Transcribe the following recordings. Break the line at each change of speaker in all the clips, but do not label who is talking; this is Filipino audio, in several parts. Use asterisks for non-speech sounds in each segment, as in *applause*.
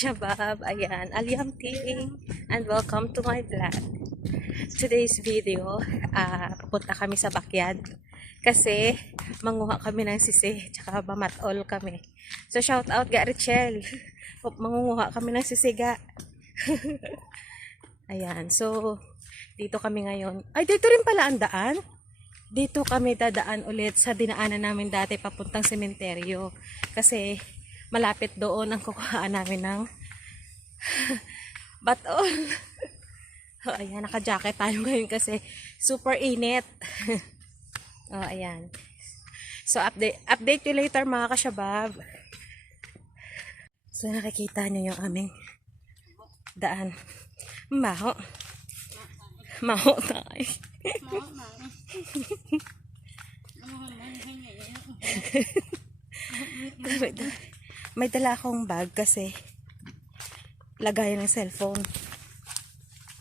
Kasyabab. Ayan, Aliam Ting and welcome to my vlog. Today's video, ah pupunta kami sa backyard kasi manguha kami ng sisi tsaka mamatol kami. So shout out ga Richel. Mangunguha kami ng sisiga. *laughs* Ayan, so dito kami ngayon. Ay, dito rin pala ang daan. Dito kami dadaan ulit sa dinaanan namin dati papuntang sementeryo. Kasi malapit doon ang kukuhaan namin ng *laughs* baton. *laughs* oh, ayan, naka-jacket tayo *laughs* ngayon kasi super init. oh, ayan. So, update, update you later mga kasyabab. So, nakikita nyo yung aming daan. Maho. Maho tayo. may, dala, may dala akong bag kasi lagayan ng cellphone.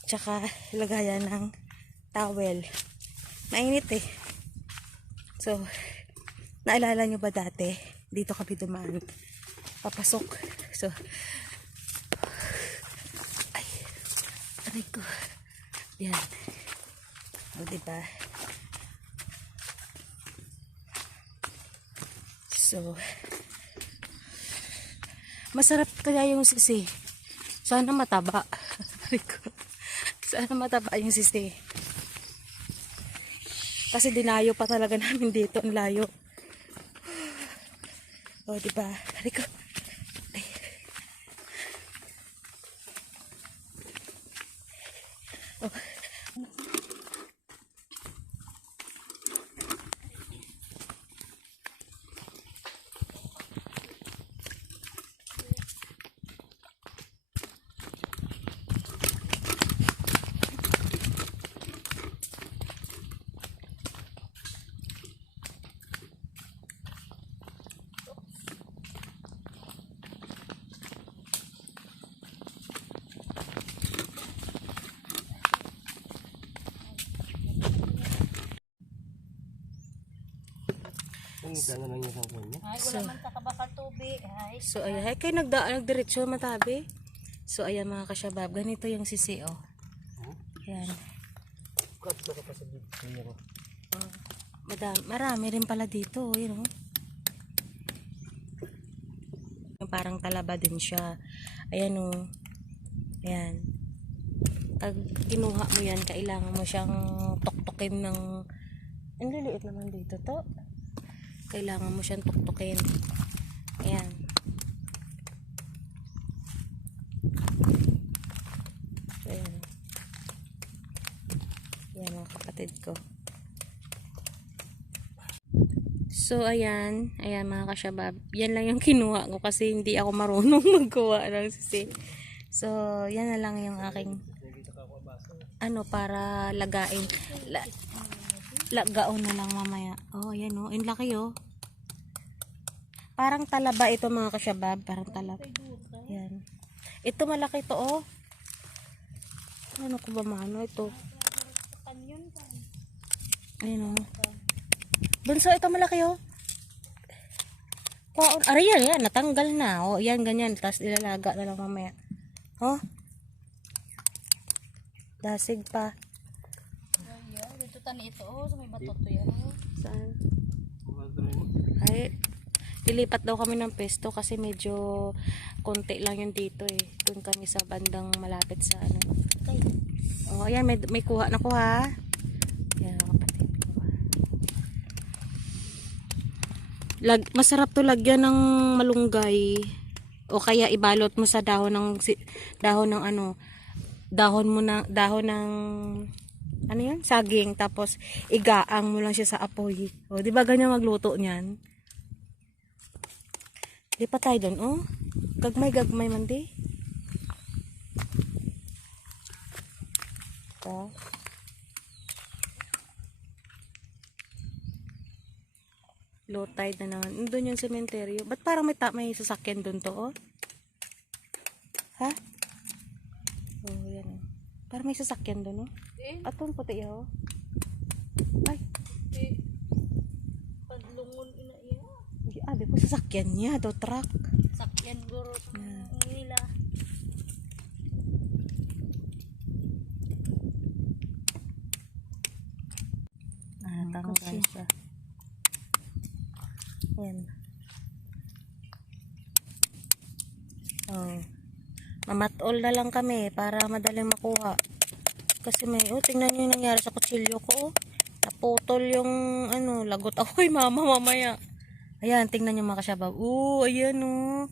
Tsaka lagayan ng towel. Mainit eh. So, naalala nyo ba dati? Dito kami dumaan. Papasok. So, ay, aray ko. Yan. O, diba? So, masarap kaya yung sisi. Sana mataba. *laughs* Sana mataba yung sisi. Kasi dinayo pa talaga *laughs* namin dito. Ang layo. O, diba? Aray ko. Ay. Oh.
Niya.
Ay, wala man kakabakal tubig. Ay,
So, ayan. Ay, kayo nagdaan, nagdiretso matabi. So, ayan mga kasyabab. Ganito yung sisi, oh. Ayan.
Kapsa ka pa sa bibig.
Madam, marami rin pala dito, you know. Yung Parang talaba din siya. Ayan oh. Ayan. Pag kinuha mo yan, kailangan mo siyang tuktukin ng... Ang liliit naman dito to. Kailangan mo siyang tuktukin. Ayan. So, ayan. Ayan mga kapatid ko. So, ayan. Ayan, mga kasyabab. Yan lang yung kinuha ko kasi hindi ako marunong *laughs* magkuha ng sisi. So, yan na lang yung aking ano, para lagain. La, lagaon na lang mamaya. Oh, ayan oh. Ang laki oh. Parang talaba ito mga kasyabab. Parang talaba. Yan. Ito malaki to oh. Ano ko ba mano ito? Ayun oh. Bunso, ito malaki oh. Kuha, aray yan, yan, natanggal na. O, yan, ganyan. Tapos ilalaga na lang mamaya. Oh. Dasig pa.
Tani ito. Oh, sa may bato to yan. Oh.
Saan? Ay, lilipat daw kami ng pesto kasi medyo konti lang yun dito eh. Doon kami sa bandang malapit sa ano.
Okay.
Oh, ayan, may, may kuha na kuha. Yan, mga kapatid ko. Lag, masarap to lagyan ng malunggay. O kaya ibalot mo sa dahon ng si- dahon ng ano, dahon mo na dahon ng ano yan? Saging tapos igaang mo lang siya sa apoy. O, di ba ganyan magluto niyan? Di pa tayo doon, oh. Gagmay, gagmay man di. Ito. Low tide na naman. Doon yung sementeryo. Ba't parang may, may sasakyan doon to, oh? Ha? Oh, yan, oh. Parang may sasakyan doon, oh. Atong puti yaw. Ay.
Eh, padlungon ina iya.
Di ah, abi ko sasakyan niya do truck.
Sakyan guro yeah. nila. Ah, tanggal siya. Ayan.
Oh. Mamatol na lang kami para madaling makuha. Kasi may, oh, tingnan nyo yung nangyari sa kutsilyo ko, oh. Naputol yung, ano, lagot ako kay *laughs* mama mamaya. Ayan, tingnan nyo mga kasyabab. Oo, ayan, oh.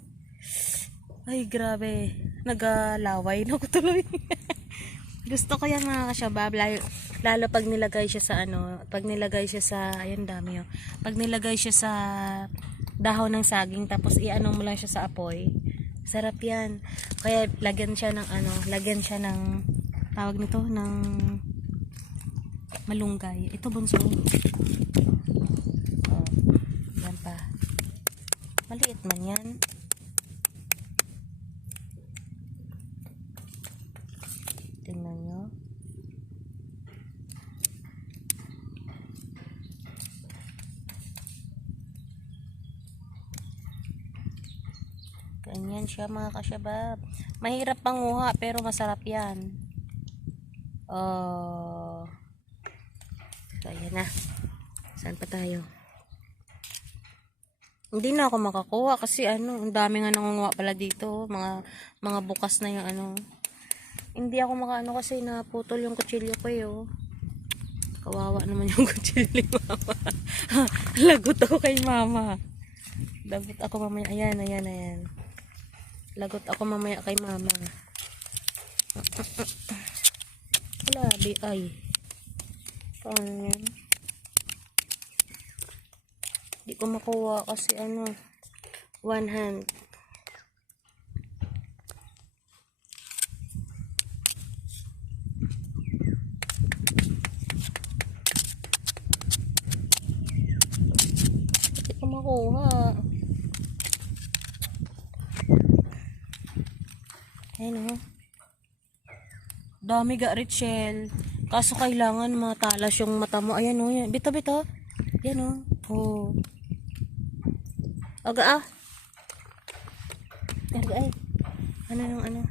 Ay, grabe. Nagalaway na ko *laughs* tuloy. Gusto ko yan mga kasyabab. Lalo, lalo pag nilagay siya sa ano, pag nilagay siya sa, ayun dami oh. Pag nilagay siya sa dahon ng saging tapos iano mo lang siya sa apoy. Sarap yan. Kaya lagyan siya ng ano, lagyan siya ng tawag nito ng malunggay. Ito bunso. Oh, yan pa. Maliit man yan. Tingnan nyo. Ganyan siya mga kasyabab. Mahirap panguha pero masarap yan. Oh. So, ayan na. Saan pa tayo? Hindi na ako makakuha kasi ano, ang dami nga nangunguha pala dito. Mga, mga bukas na yung ano. Hindi ako makaano kasi naputol yung kutsilyo ko eh, oh. Kawawa naman yung *laughs* kutsilyo mama. *laughs* Lagot ako kay mama. Lagot ako mamaya. Ayan, ayan, ayan. Lagot ako mamaya kay mama. *laughs* Wala, bi ay. Paano yan? Hindi ko makuha kasi ano, one hand. Hindi ko makuha. Ayun oh. Dami ga Richel. Kaso kailangan matalas yung mata mo. Ayan oh, yan. Bito, bito. Yan oh. Oh. Aga ah. Aga ay. Ano nung ano?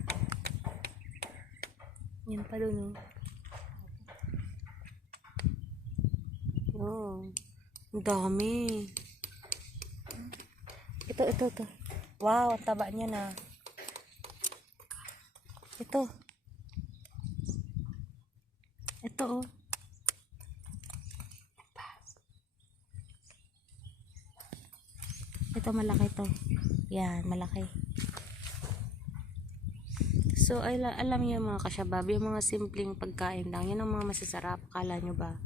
Yan pa dun oh. Oh. Ang dami. Ito, ito, ito. Wow, ang taba niya na. Ito. Ito oh. Ito malaki to. Yan, malaki. So, ay, alam niyo mga kasyabab, yung mga simpleng pagkain lang, yan ang mga masasarap. Kala nyo ba?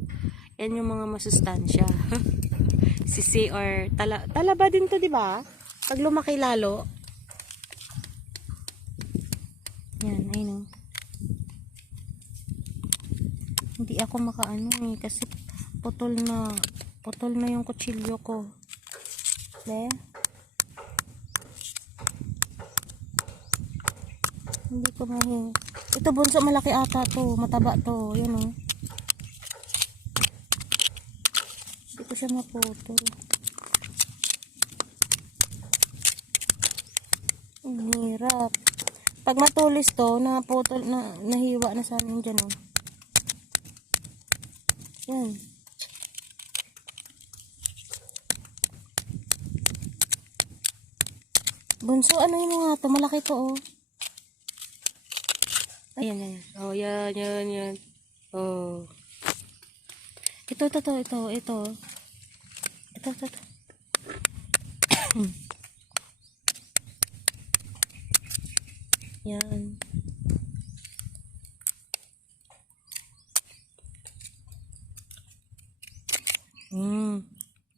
Yan yung mga masustansya. *laughs* Sisi or tala, talaba din to, di ba? Pag lumaki lalo. Yan, ayun oh. Hindi ako makaano eh, kasi putol na, putol na yung kutsilyo ko. Le? Hindi ko mahi. Ito bunso malaki ata to, mataba to, yun oh. Hindi ko siya maputol. Ang hirap. Pag matulis to, naputol, na, nahiwa na sa amin dyan oh. Yan. Bunso, ano yun nga to? Malaki to, oh. Ayan, ayan. Oh, yan, yan, yan. Oh. Ito, ito, ito, ito, ito. Ito, ito, ito. *coughs* yan.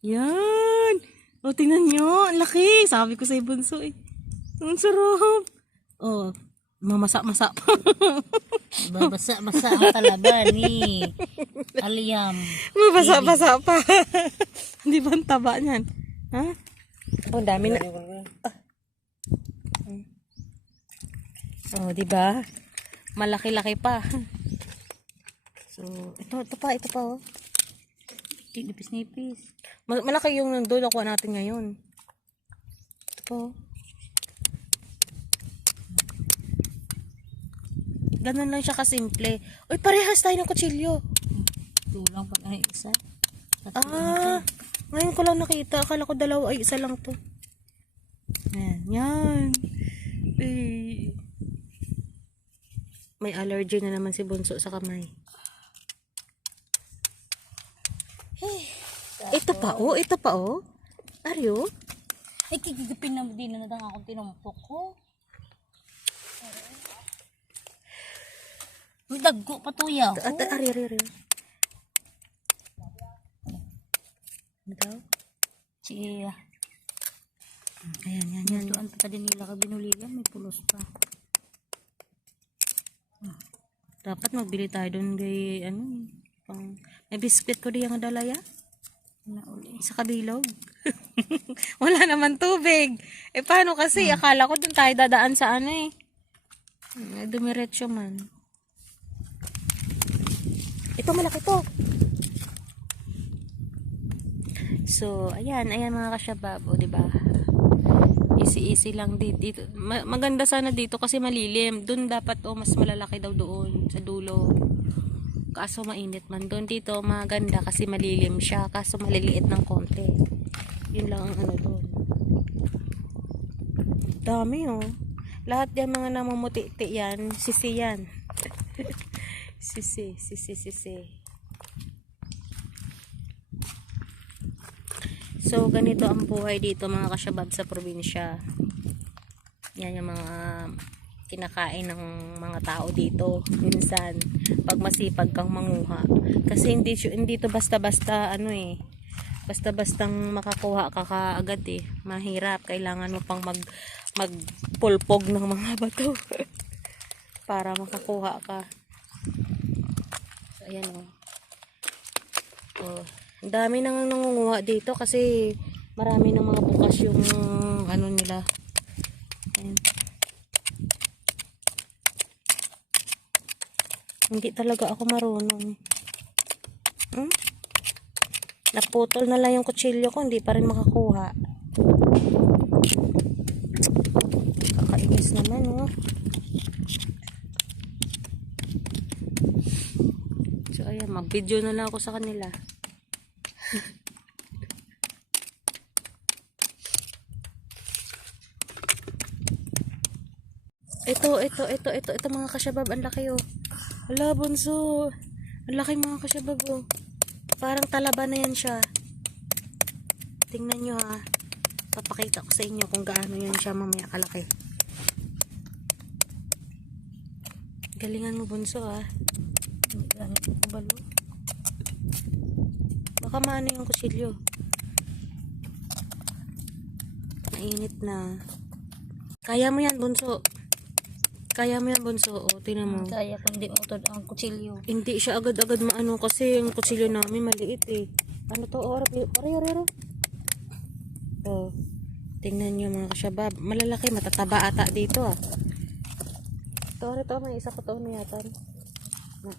Yan. O, tingnan nyo. Ang laki. Sabi ko sa bunso eh. Ang sarap. Oh, mamasa-masa pa. *laughs*
Babasa-basa ang talaga ni Aliam.
Mabasa-basa pa. *laughs* Hindi ba ang taba niyan? Ha? Oh, ang dami na. Oh, di ba? Malaki-laki pa. So, ito, ito pa, ito pa, oh.
Nipis-nipis.
Ma- Malaki yung nandun nakuha natin ngayon. Ito po. Ganun lang siya kasimple. Uy, parehas tayo ng kutsilyo.
Tulang pa ay isa.
Ah, ngayon ko lang nakita. Akala ko dalawa ay isa lang to. Ayan, yan. Eh, may allergy na naman si Bunso sa kamay. Ito pa oh, ito pa oh. Aryo?
Ay, kikigipin na din na nang akong tinumpok ko. May daggo pa to yaw.
At ari ari ari. Ano daw?
Siya.
Ayan, yan, yan.
Tuan pa din nila ka binuligan. May pulos pa.
Dapat magbili tayo doon kay ano, pang may biscuit ko diyan nga dalaya
Na uli.
sa kabilog. *laughs* Wala naman tubig. Eh paano kasi akala ko doon tayo dadaan sa ano eh. Hmm, Dumiretso man. Ito malaki to. So, ayan, ayan mga kasyabab, o, di ba? Easy-easy lang dito. dito. Ma- maganda sana dito kasi malilim. Doon dapat, oh, mas malalaki daw doon, sa dulo. Kaso mainit man. Doon dito, maganda kasi malilim siya. Kaso maliliit ng konti. Yun lang ang ano doon. Dami, oh. Lahat yan mga namumuti-ti yan, sisi yan. *laughs* sisi, sisi, sisi. So, ganito ang buhay dito mga kasyabab sa probinsya. Yan yung mga kinakain ng mga tao dito minsan pag masipag kang manguha. Kasi hindi hindi to basta-basta ano eh basta-bastang makakuha ka kaagad eh. Mahirap kailangan mo pang mag magpulpog ng mga *laughs* bato *laughs* para makakuha ka. So, ayan oh. oh dami nang nangunguha dito kasi marami ng mga bukas yung ano nila. Ayan Hindi talaga ako marunong. Hmm? Naputol na lang yung kutsilyo ko, hindi pa rin makakuha. Kakainis naman, oh. So, ayan, mag-video na lang ako sa kanila. *laughs* ito, ito, ito, ito, ito mga kasyabab, ang laki, oh. Hala, bunso. Ang laki mga kasyabab, oh. Parang talaba na yan siya. Tingnan nyo, ha. Papakita ko sa inyo kung gaano yan siya mamaya kalaki. Galingan mo, bunso, ha.
Gamit ko.
Baka maano yung kusilyo. Mainit na. Kaya mo yan, bunso. Kaya mo yan, bunso. O, tingnan mo.
Kaya kung di mo ito ang kutsilyo.
Hindi siya agad-agad maano kasi yung kutsilyo namin maliit eh. Ano to? Ore, ore, ore. Oh, tingnan nyo mga kasyabab. Malalaki, matataba ata dito ah. Ito, ore, to. May isa ko to na yata. Na.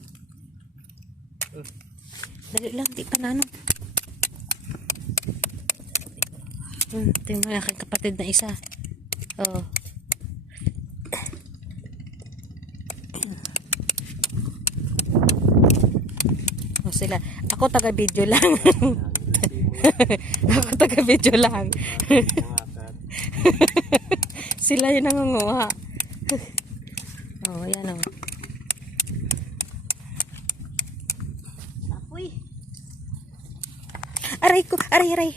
Dali lang, di pa na ano. Hmm, tingnan mo yung aking kapatid na isa. Oh. O sila. Ako taga-video lang. *laughs* Ako taga-video lang. *laughs* Sila yung nangunguha. *laughs* oh, yan o.
Apoy.
Aray ko! Aray, aray!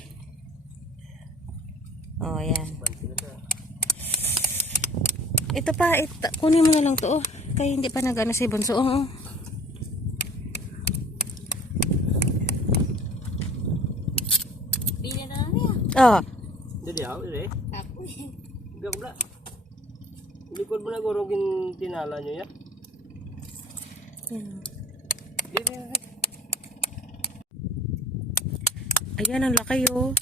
Oh, yan. Ito pa, ito, kunin mo na lang to. Oh. Kaya hindi pa nag-ano si Bonso. Oo. Oh,
Bili na lang niya.
Oh.
Jadi ako. Hindi ako bla. Likod mo na gurugin tinala nyo ya.
Yan.
Di, di, di.
Ayan, ang laki oh.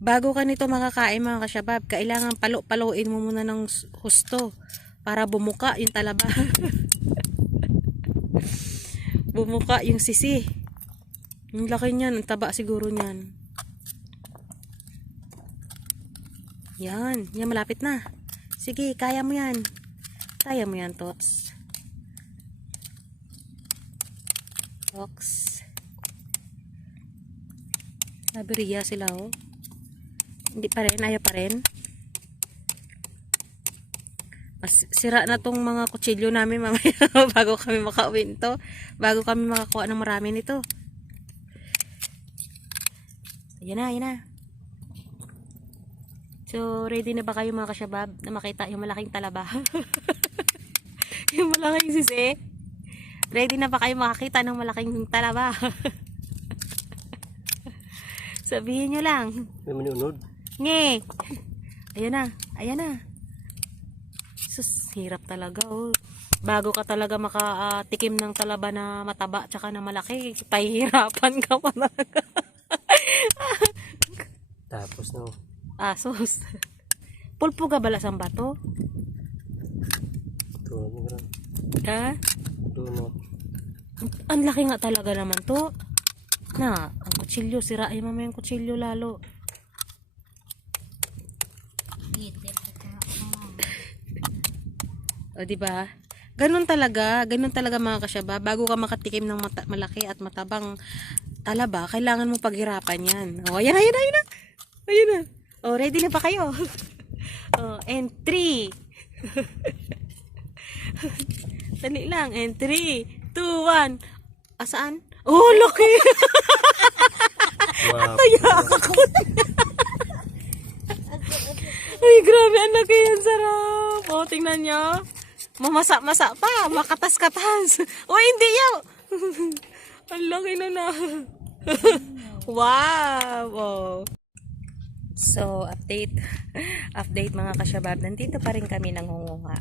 Bago ka nito makakain mga kasyabab, kailangan palo-paloin mo muna ng husto para bumuka yung talaba. *laughs* bumuka yung sisi. Yung laki niyan, ang taba siguro niyan. Yan, yan malapit na. Sige, kaya mo yan. Kaya mo yan, Tots. Tots. Nabiriya sila oh. Hindi pa rin, ayaw pa rin. Mas sira na tong mga kutsilyo namin mamaya *laughs* bago kami makauwi nito. Bago kami makakuha ng marami nito. Ayan na, ayan na. So, ready na ba kayo mga kasyabab na makita yung malaking talaba? *laughs* yung malaking sisi? Ready na ba kayo makakita ng malaking talaba? *laughs* Sabihin nyo lang.
May maniunod.
Nge! Ayan na, ayan na. Sus, hirap talaga oh. Bago ka talaga makatikim ng talaba na mataba tsaka na malaki, pahihirapan ka pa talaga. *laughs*
Tapos no.
Sus. *laughs* Pulpo ka balas ang bato?
Karon.
Ha?
Tulog.
Ang laki nga talaga naman to. Na, ang kutsilyo, sirain mo yung kutsilyo lalo. *laughs* O, di ba? Ganun talaga, ganun talaga mga kasyaba. Bago ka makatikim ng mata- malaki at matabang talaba, kailangan mo paghirapan yan. O, ayan, ayan, ayan na. Ayan na. O, ready na pa kayo? *laughs* o, and three. *laughs* Dali lang. And three, two, one. Asaan? Oh, laki!
Wow. *laughs*
Ay, grabe, ang laki yan, sarap. O, tingnan nyo. Mamasa-masa pa, makatas-katas. O, hindi yaw. ang laki na na. wow. Oh. So, update. *laughs* update mga kasyabab. Nandito pa rin kami nangunguha.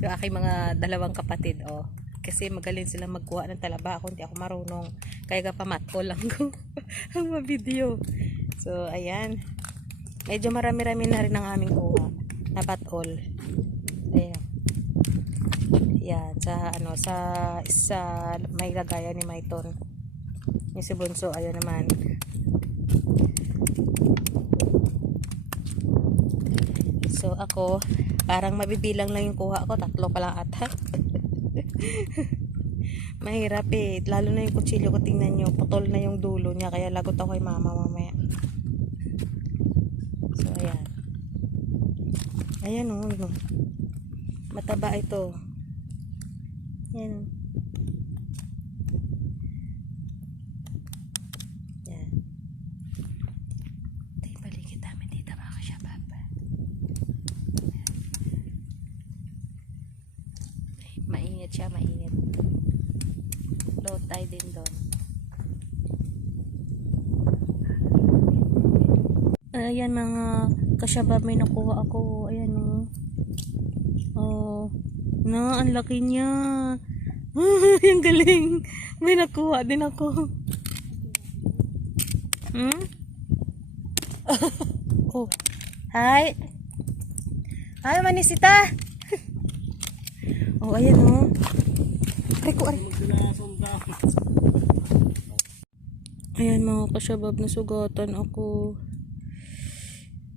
Yung aking mga dalawang kapatid, oh. Kasi magaling sila magkuha ng talaba. Ako hindi ako marunong. Kaya ka pamatko lang ko *laughs* ang mabideo. So, ayan. Medyo marami-rami na rin ang aming kuha. Dapat all. Ayan. Yan, sa ano, sa sa may lagayan ni Maiton. Yung si Bunso, ayun naman. So ako, parang mabibilang lang yung kuha ko, tatlo pa lang ata. Mahirap eh, lalo na yung kutsilyo ko, tingnan nyo, putol na yung dulo niya, kaya lagot ako kay mama mamaya. So, ayan. Ayan o, oh, mataba ito. Ayan o. Yan. Ito yung paligid namin dito mga kasyabab. Mainit siya, mainit. Low tide din doon. Ayan mga kasyabab, may nakuha ako. Ayan o. Oh. Na, ang laki niya. *laughs* ang galing. May nakuha din ako. Hmm? *laughs* oh. Hi. Hi, Manisita. *laughs* oh, ayan o. Ay ko, ay. Ayan mga kasyabab, nasugatan ako.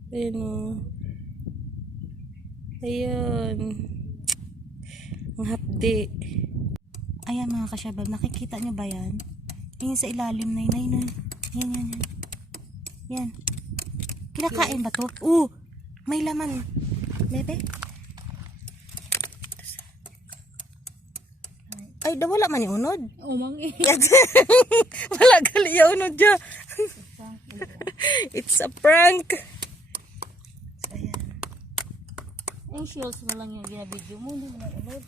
Ayan o. Ayan. Ang hapdi. Ayan mga kasyabab, nakikita nyo ba yan? Yung sa ilalim na yun, ayun na. Yan, yan. Kinakain ba to? Oo! May laman. Bebe? Ay, da wala man yung unod.
Umangi. *laughs*
wala gali yung unod dyan. It's a prank. So, ayan.
Yung shields mo lang yung ginabidyo mo. Hindi mo na ulod.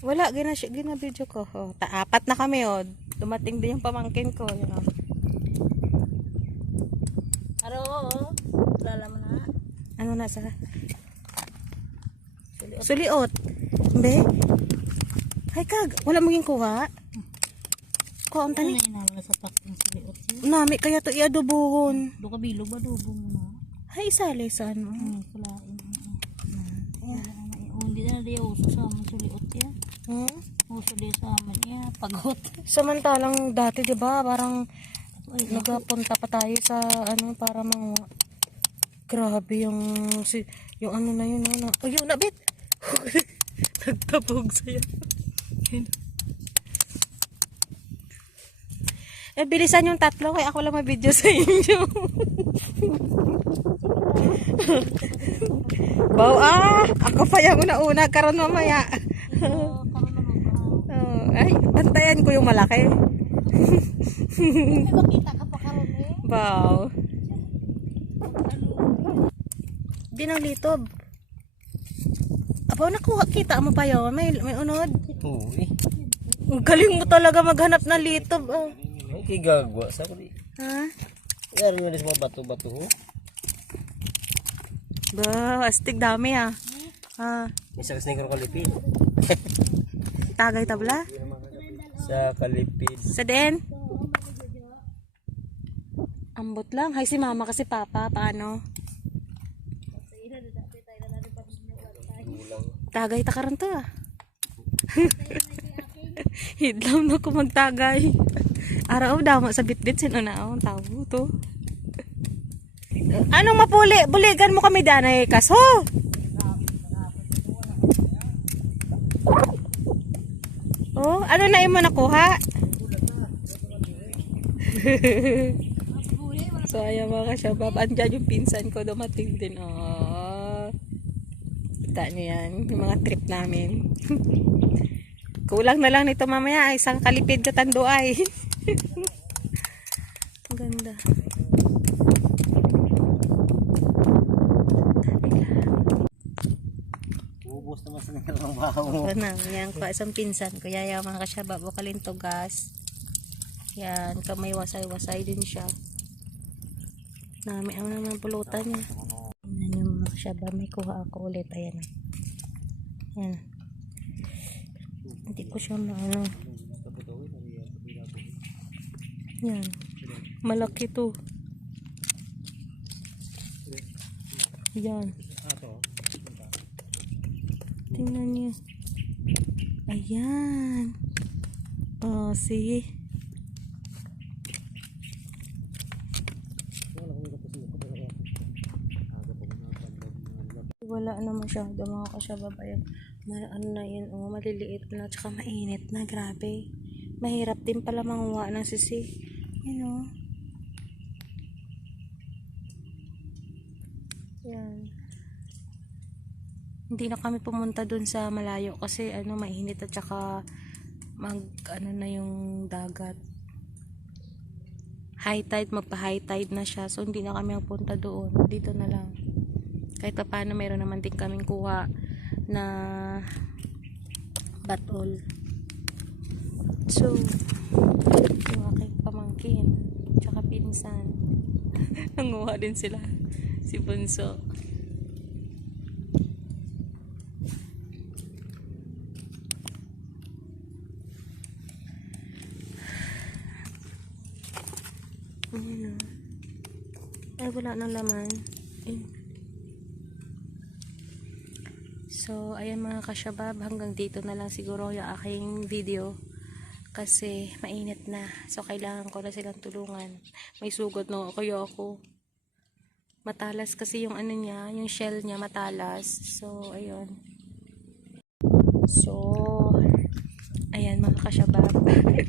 Wala, gina, gina video ko. Oh, taapat na kami, oh. Dumating din yung pamangkin ko. Yun, oh.
Aro, oo. Lala mo na.
Ano na sa? Suliot. Be? Hay kag, wala mo yung kuha. Kuha ang tani. Nami, kaya to iadubuhon.
Do ka bilog ba dubo mo na?
Hay, isali sa ano.
Hmm, na di uso sa amon suliot ya.
Hmm?
Uso di sa amon ya. Pagot.
Samantalang dati, di ba, parang nagapunta pa tayo sa ano para mga grabe yung si yung ano na yun ano ayun na bit *laughs* nagtabog saya eh bilisan yung tatlo kaya ako lang ma-video sa inyo Baw ah! Ako pa yung una-una karon mamaya.
Oh,
ay, bantayan ko yung malaki.
Makita ka pa karon eh.
Litob. Nakuha kita mo pa yun. May, may unod.
Oo eh.
Ang galing mo talaga maghanap ng litob. Oh.
Ay, kay gagwa sa ko di.
Ha?
Yari mo sa mga bato-bato ho.
Ba, astig dami ah. Ah,
Isa kasi nagkaroon kalipid.
tagay tabla.
Sa kalipid.
Sa den. Ambot lang. Hay si mama kasi papa. Paano? Tagay ta karon to ah. *laughs* Hidlaw na ko magtagay. Araw dama sa bitbit sino na ang tao to. Anong mapuli? Buligan mo kami danay kaso. Oh, ano na yung mo nakuha? *laughs* so, ayan mga kasyabab. Andyan yung pinsan ko dumating din. Oh. Kita niyo yan. Yung mga trip namin. *laughs* Kulang na lang nito mamaya. Isang kalipid ka tando ay. Ang *laughs* ganda.
Ubus naman sa nagkaroon mo.
Ito na. Yan ko. Isang pinsan ko. Yaya mga kasyabab. Bukalin to gas. Yan. Kamay wasay-wasay din siya. Nami ang naman pulutan niya. Yan yung mga kasyabab. May kuha ako ulit. Ayan na. Yan. Hindi ko siya maano. Yan. Malaki to. Yan. Tingnan niyo. Ayan. Oh, see? Wala na masyado mga kasyabab. Ayan. Ma ano na yun, oh, maliliit na, tsaka mainit na, grabe. Mahirap din pala manguha ng sisi. Yan oh. Yan. Hindi na kami pumunta dun sa malayo kasi ano mainit at saka mag ano na yung dagat. High tide, magpa high tide na siya. So hindi na kami punta doon. Dito na lang. Kahit pa paano mayroon naman din kaming kuha na batol. So, yung aking pamangkin, tsaka pinsan. *laughs* Nanguha din sila. Si Bunso. Ayan o. Ay, wala nang laman. Ayun. So, ayan mga kasyabab, hanggang dito na lang siguro yung aking video. Kasi mainit na. So, kailangan ko na silang tulungan. May sugot no, kaya ako. Matalas kasi yung ano niya, yung shell niya matalas. So, ayun. So, ayan mga kasyabab.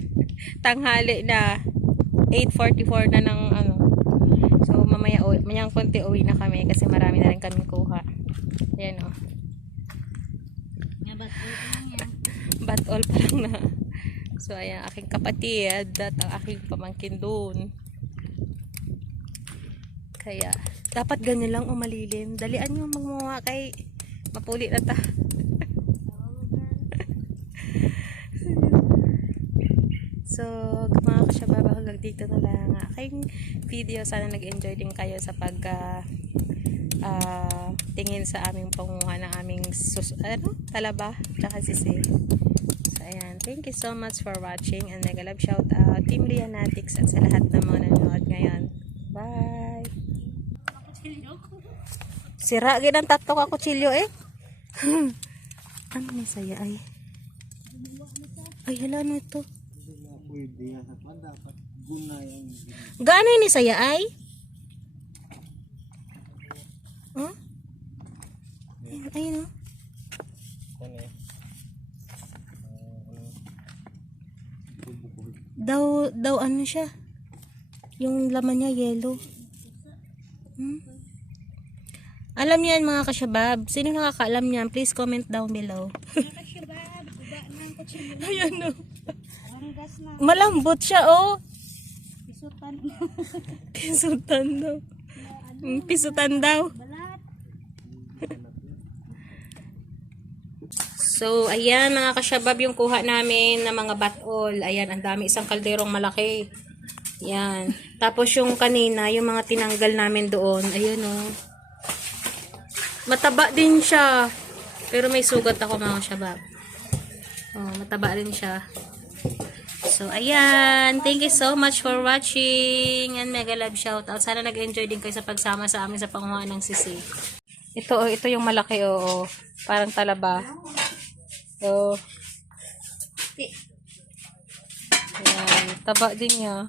*laughs* Tanghali na. 8.44 na ng mamaya, uwi, mayang konti uwi na kami kasi marami na rin kaming kuha. Ayan o.
Nga.
Bat all pa lang na. So, ayan, aking kapatid at ang aking pamangkin doon. Kaya, dapat ganyan lang umalilim. Dalian nyo magmuha kay mapuli na ta. *laughs* So, mga kasyababa, hanggang dito na lang ang aking video. Sana nag-enjoy din kayo sa pag ah, ah, tingin sa aming panguha ng aming sus ano, talaba, tsaka sisi. So, ayan. Thank you so much for watching and love shout out Team Leonatics at sa lahat ng mga nanonood ngayon. Bye! Sira, ginang tato ka kutsilyo eh. *laughs* ano saya ay? Ay, hala ano ito?
Pwede yan. Dapat.
Gaano ni saya ay? Huh? Ayun, oh. Daw, daw ano siya? Yung laman niya yellow. Hmm? Alam yan mga kasyabab. Sino nakakaalam niyan? Please comment down below. *laughs* Ayan o. Malambot siya oh. *laughs*
Pisutan.
Pisutan daw. Mm, Pisutan daw. So, ayan mga kasyabab yung kuha namin ng mga batol. Ayan, ang dami. Isang kalderong malaki. Yan. Tapos yung kanina, yung mga tinanggal namin doon. Ayun oh. Mataba din siya. Pero may sugat ako mga kasyabab. Oh, mataba din siya. So, ayan. Thank you so much for watching. And mega love shoutout. Sana nag-enjoy din kayo sa pagsama sa amin sa panguha ng sisi. Ito, oh, ito yung malaki, oo. Parang talaba. So, ayan. Taba din niya.